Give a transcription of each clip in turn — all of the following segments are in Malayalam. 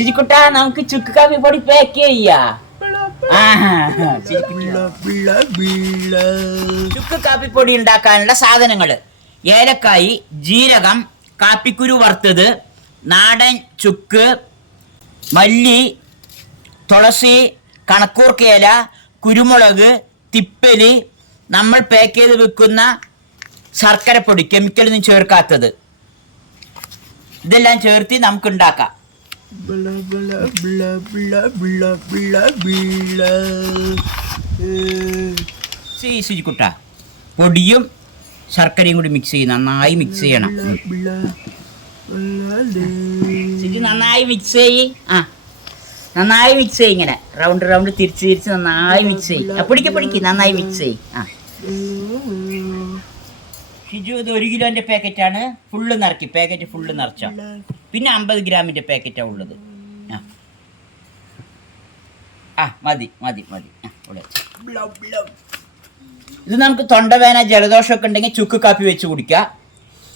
ചിരിക്കുട്ട നമുക്ക് ചുക്ക് കാപ്പി പൊടി പാക്ക് ചെയ്യാ. ചുക്ക് കാപ്പിപ്പൊടി ഉണ്ടാക്കാനുള്ള സാധനങ്ങൾ ഏലക്കായി ജീരകം കാപ്പിക്കുരു വറുത്തത് നാടൻ ചുക്ക് മല്ലി തുളസി കണക്കൂർക്കേല കുരുമുളക് തിപ്പലി. നമ്മൾ പാക്ക് ചെയ്ത് വെക്കുന്ന ശർക്കരപ്പൊടി കെമിക്കലൊന്നും ചേർക്കാത്തത്. ഇതെല്ലാം ചേർത്തി നമുക്ക് ഉണ്ടാക്കാം. ശുചിക്കുട്ട പൊടിയും ശർക്കരയും കൂടി മിക്സ് ചെയ്യും നന്നായി മിക്സ് ചെയ്യണം. നന്നായി മിക്സ് ചെയ്യ്. ആ നന്നായി മിക്സ് ചെയ്യ് ഇങ്ങനെ. റൗണ്ട് റൗണ്ട് തിരിച്ച് തിരിച്ച് നന്നായി മിക്സ് ചെയ്യ്. പൊടിക്ക് പിടിക്ക് പിടിക്ക് നന്നായി മിക്സ് ചെയ്യ്. ആ. ഷിജു ഇത് ഒരു കിലോന്റെ പാക്കറ്റാണ് ഫുള്ള് നിറക്കി പാക്കറ്റ് ഫുള്ള് നിറച്ച. പിന്നെ അമ്പത് ഗ്രാമിന്റെ പാക്കറ്റാണ് ഉള്ളത്. ആ. ആ മതി മതി മതി. ആ ഇവിടെ. വെച്ചോ. ഇത് നമുക്ക് തൊണ്ടവേന ജലദോഷമൊക്കെ ഉണ്ടെങ്കിൽ ചുക്ക് കാപ്പി വെച്ച് കുടിക്കാം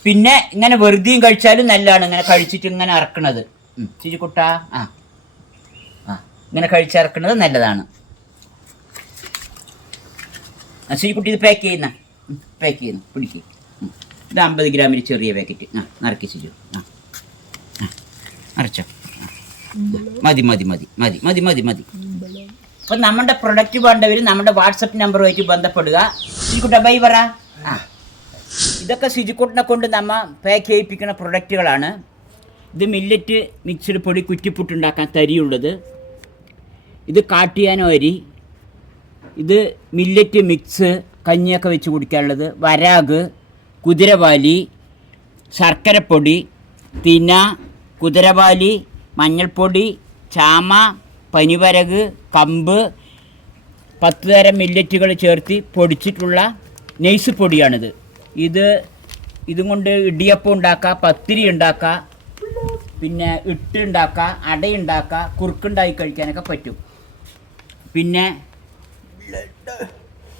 പിന്നെ ഇങ്ങനെ വെറുതെയും കഴിച്ചാലും നല്ലതാണ്. ഇങ്ങനെ കഴിച്ചിട്ട് ഇങ്ങനെ ഇറക്കണത് ചിരിക്കുട്ട ആ ആ ഇങ്ങനെ കഴിച്ചിറക്കണത് നല്ലതാണ്. ആ ചിരിക്കുട്ടി ഇത് പാക്ക് ചെയ്യുന്ന. പാക്ക് ചെയ്യുന്നു. പിടിക്കുക ഇത് അമ്പത് ഗ്രാമിൽ ചെറിയ പാക്കറ്റ് ആ നിറക്കി ചിരി. ആ. ആ. മതി മതി മതി മതി മതി മതി മതി. അപ്പം നമ്മുടെ പ്രൊഡക്റ്റ് വേണ്ടവർ നമ്മുടെ വാട്സപ്പ് നമ്പറുമായിട്ട് ബന്ധപ്പെടുക. സിജിക്കുട്ട ബൈ പറ. ഇതൊക്കെ ശുചിക്കുട്ടിനെ കൊണ്ട് നമ്മ പാക്ക് ചെയ്യിപ്പിക്കുന്ന പ്രൊഡക്റ്റുകളാണ് ഇത് മില്ലറ്റ് മിക്സ്ഡ് പൊടി കുറ്റിപ്പുട്ടുണ്ടാക്കാൻ തരിയുള്ളത്. ഇത് കാട്ടിയാനോ അരി. ഇത് മില്ലറ്റ് മിക്സ് കഞ്ഞിയൊക്കെ വെച്ച് കുടിക്കാനുള്ളത്. വരാഗ് കുതിരവാലി ശർക്കരപ്പൊടി തിന കുതിരവാലി മഞ്ഞൾപ്പൊടി ചാമ പനിവരക് കമ്പ് പത്ത് തരം മില്ലറ്റുകൾ ചേർത്ത് പൊടിച്ചിട്ടുള്ള നെയ്സ് പൊടിയാണിത്. ഇത് ഇതും കൊണ്ട് ഇടിയപ്പം ഉണ്ടാക്കാം പത്തിരി ഉണ്ടാക്കാം പിന്നെ ഇട്ട് ഉണ്ടാക്കാം അടയുണ്ടാക്കാം കുറുക്കുണ്ടാക്കി കഴിക്കാനൊക്കെ പറ്റും. പിന്നെ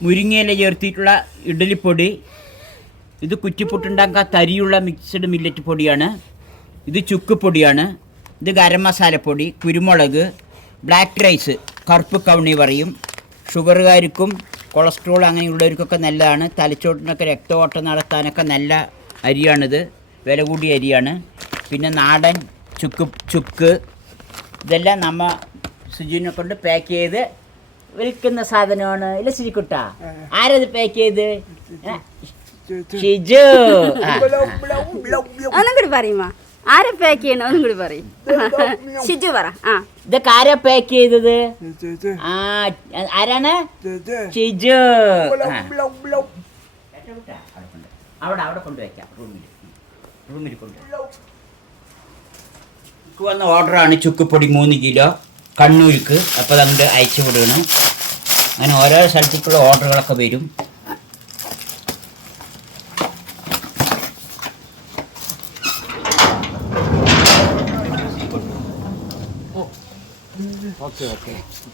മുരിങ്ങയില ചേർത്തിട്ടുള്ള ഇഡലിപ്പൊടി ഇത് കുറ്റിപ്പുട്ടുണ്ടാക്കാൻ തരിയുള്ള മിക്സഡ് മില്ലറ്റ് പൊടിയാണ്. ഇത് ചുക്ക് പൊടിയാണ് ഇത് ഗരം മസാലപ്പൊടി കുരുമുളക് ബ്ലാക്ക് റൈസ് കറുപ്പ് കവണി പറയും ഷുഗറുകാർക്കും കൊളസ്ട്രോൾ അങ്ങനെയുള്ളവർക്കൊക്കെ നല്ലതാണ്. തലച്ചോട്ടിനൊക്കെ രക്തഓട്ടം നടത്താനൊക്കെ നല്ല അരിയാണിത്. വില കൂടിയ അരിയാണ്. പിന്നെ നാടൻ ചുക്ക് ചുക്ക്. ഇതെല്ലാം നമ്മ സുജിനെ കൊണ്ട് പാക്ക് ചെയ്ത് വിൽക്കുന്ന സാധനമാണ്. ഇല്ല ശരിക്കുട്ട. ആരത് പാക്ക് ചെയ്ത്? ഷിജു. പറയുമാ ആരെ പാക്ക് ചെയ്യണം? ഒന്നും കൂടി പറയും. ഷിജു പറ. ആ. ഇതൊക്കെ ആരാ പാക്ക് ചെയ്തത്? ആ ആരാണ്? ഷിജു. ആ. അവിടെ അവിടെ കൊണ്ടുവയ്ക്കാം റൂമിൽ റൂമിൽ കൊണ്ടുവയ്ക്കാം. എനിക്ക് വന്ന ഓർഡറാണ് ചുക്കുപ്പൊടി മൂന്ന് കിലോ കണ്ണൂർക്ക് അപ്പോൾ അങ്ങോട്ട് അയച്ചു കൊടുക്കണം. അങ്ങനെ ഓരോ സ്ഥലത്തേക്കുള്ള ഓർഡറുകളൊക്കെ വരും.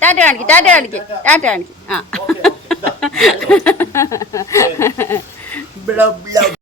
ടാറ്റ കാണിക്ക് ടാറ്റ കാണിക്ക് ടാറ്റ കാണിക്ക്. ആ.